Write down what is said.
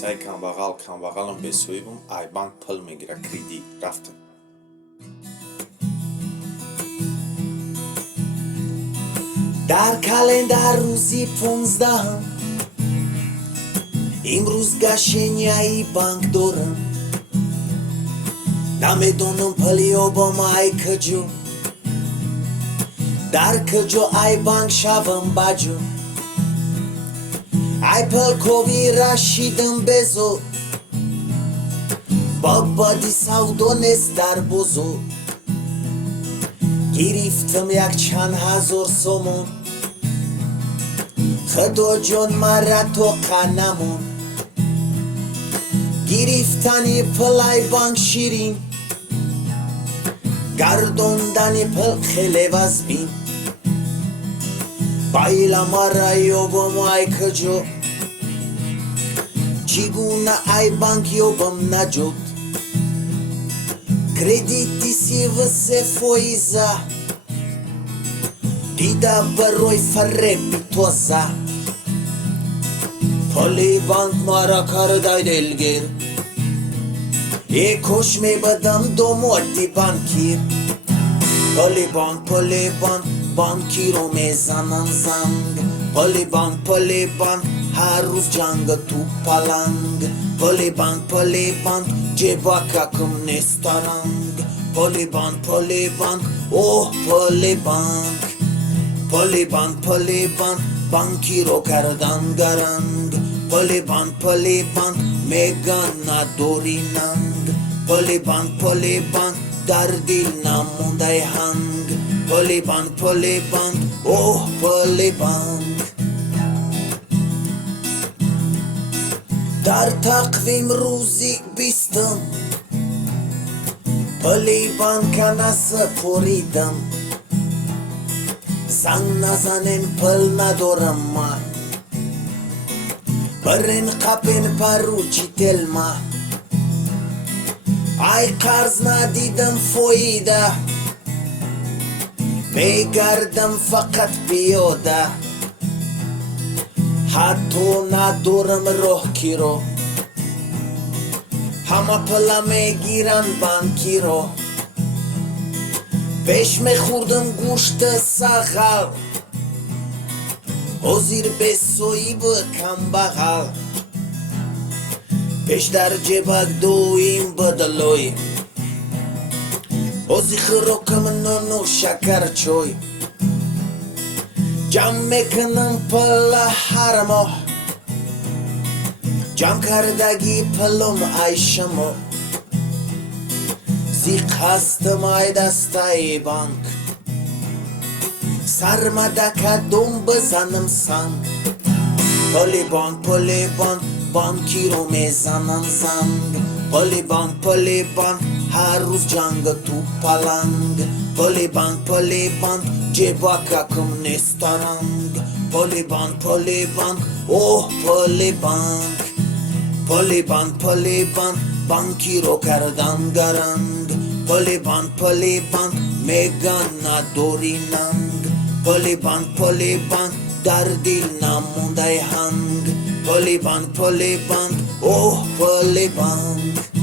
کیسه کم بغلم به سویبم ای بانک پل میگیره کریدی رفتم. در کلندر روزی 15 امروز گشنی ای بانک دارم. نمیدونم پلیو با مای کجا در کجا ای بانک شوم بجو. ای پل کوی رشیدم بزو بابا دی سودو نیست در بزو. گرفتم یک چند هزار سومون خدا جان مرا تو قنمون. گرفتنی پلای بانک شیرین گردوندنی پل خیلی وزبین. بایلا مرا یوبم ای کجا چگونه ای بانک یوبم نجود. کردیتی سی و سه فویزه دیده بروی فریب توزه. پلی بانک مرا کرده دلگیر کش می بدم دو مردی بانکیر. پلی بانک بانکی رو میزنن زنگ. پلی بانک هر روز جنگ تو پلنگ. پلی بانک جیبا ککم نیست رنگ. پلی بانک اوه پلی بانک بانکی رو کردن گرنگ. پلی بانک میگن نداری ننگ. پلی بانک در دل نمونده هنگ. پلی بانک اوه پلی بانک. در تقویم روزی 20 پلی بانک نسپریدم. زنگ نزنین پل ندارم من برین قپین پروچی تل من. ای قرض ندیدم فایده میگردم فقط بیاده. حتی ندارم راه کی رو همه پلا میگیرن بانکی رو. پیش میخوردم گوشت ساغل حضیر به سویب کم بغل. پیش در جیبک دویم بدلوی حضی خروکم نونو شکر چوی. جمع میکنم پلا هر ماه جمع کردگی پلم ای شما. زیق هستم ای دسته بانک سرمده کدوم بزنم سنگ. پلی بانک بانکی رو میزنن زنگ. پلی بانک هر روز جنگ تو پلنگ. پلی بانک جیبا ککم نیست رنگ. پلی بانک اوه پلی بانک بانکی رو کردن گرنگ. پلی بانک میگن نداری ننگ. پلی بانک در دل نمونده هنگ. پلی بانک اوه پلی بانک.